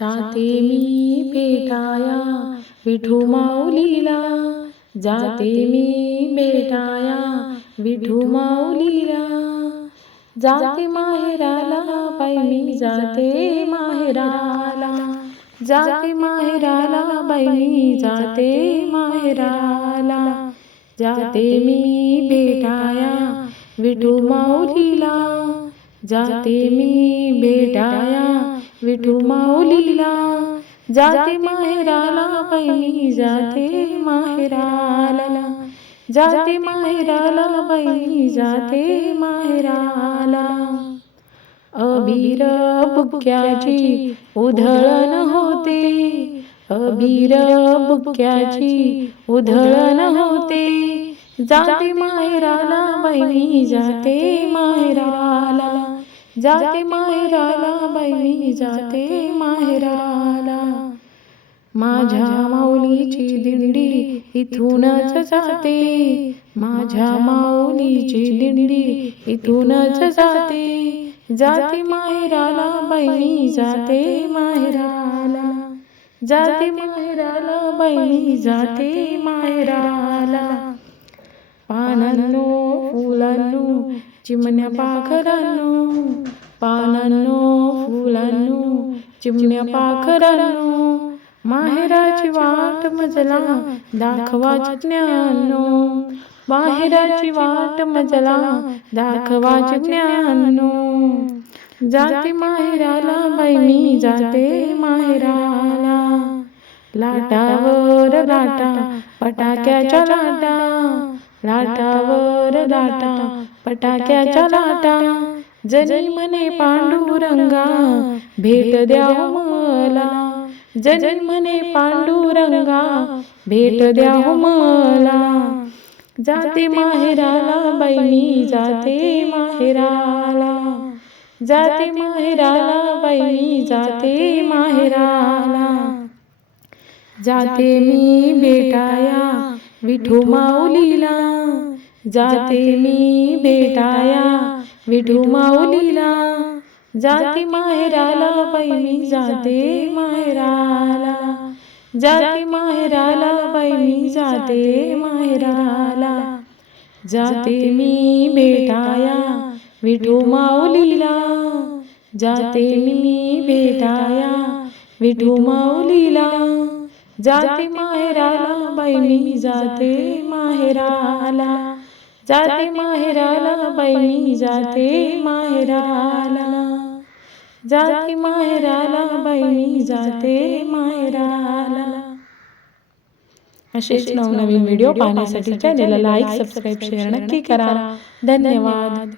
जाते मी भेटाया. विठू माऊलीला जाते मी भेटाया. विठू माऊलीला जाते माहेराला. बाई मी जाते माहेराला. जाते माहेराला. बाई मी जाते माहेराला. जाते मी भेटाया. विठू माऊलीला जाते मी भेटाया. विठू माऊलीला जाते माहेराला मी जाते माहेराला. जाते माहेराला मी जाते माहेराला. अबीर बुक्याची उधळण होते. अबीर बुक्याची उधळण होते. जाते माहेराला मी जाते माहेराला. जाते माहेराला बाई मी जाते माहेराला. माझ्या माऊलीची दिंडी इथूनच जाते. माझ्या माऊलीची दिंडी इथूनच जाते. जाते. माहेराला बाई मी जाते माहेराला. जाते माहेराला बाई मी जाते माहेराला. पानांनो फुलांनो चिमण्या पाखरांनो पानांनो फुलांनो चिमण्या पाखरांनो माहेराची वाट मजला दाखवा ज्ञानो माहेराची वाट मजला दाखवा ज्ञानो जाते माहेराला बाई मी जाते माहेराला. लाटावर लाटा पटाक्याच्या लाटा लाटावर लाटा पटाक्याच्या लाटा जनी म्हणे पांडुरंगा भेट द्या मला जनी म्हणे पांडुरंगा भेट द्या मला. जाते माहेराला बाई मी जाते माहेराला. जाते माहेराला बाई मी जाते माहेराला. जाते मी भेटाया विठू माऊलीला. जाते मी भेटाया विठू माऊलीला. जाते माहेराला बाई मी जाते माहेराला. जाते माहेराला बाई मी जाते माहेराला. जाते मी भेटाया विठू माऊलीला. जाते मी भेटाया विठू माऊलीला. जाते माहेराला बाई मी जाते माहेराला. जाते माहेराला बाई मी जाते माहेराला. जाते माहेराला बाई मी जाते माहेराला. असेच नवनवीन व्हिडिओ पाहण्यासाठी चॅनेलला लाईक सबस्क्राईब शेअर नक्की करा. धन्यवाद.